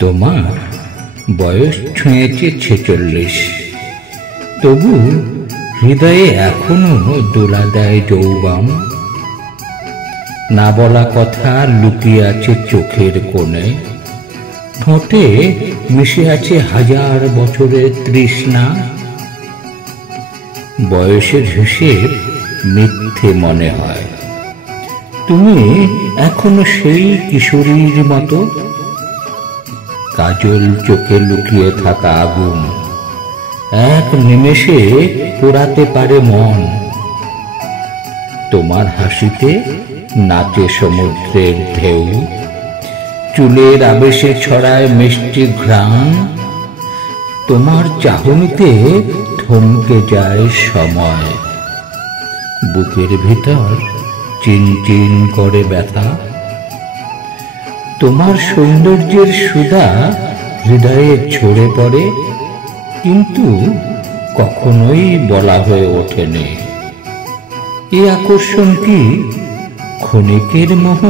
তোমার বয়স ছুঁয়েছে 46, তবু হৃদয়ে এখনো দোলা দেয় যৌবন। না বলা কথা লুকিয়ে আছে চোখের কোণে, ঠোঁটে মিশে আছে হাজার বছরের তৃষ্ণা। বয়সের হিসেব মিথ্যে মনে হয়, তুমি এখনো সেই কিশোরীর মতো। কাজল চোখে লুকিয়ে থাকা আগুন এক নিমেষে পোড়াতে পারে মন। তোমার হাসিতে নাচে সমুদ্রের ঢেউ, চুলের আবেশে ছড়ায় মিষ্টি ঘ্রাণ। তোমার চাহনিতে থমকে যায় সময়, বুকের ভিতর চিনচিন করে ব্যথা। তোমার সৌন্দর্যের সুধা হৃদয়ে ঝরে পড়ে, কিন্তু কখনোই বলা হয়ে ওঠেনি। এ আকর্ষণ কি ক্ষণিকের মোহ,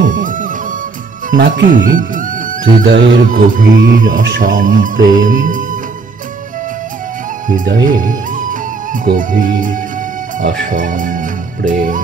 নাকি হৃদয়ের গভীর অসম প্রেম? হৃদয়ের গভীর অসম প্রেম।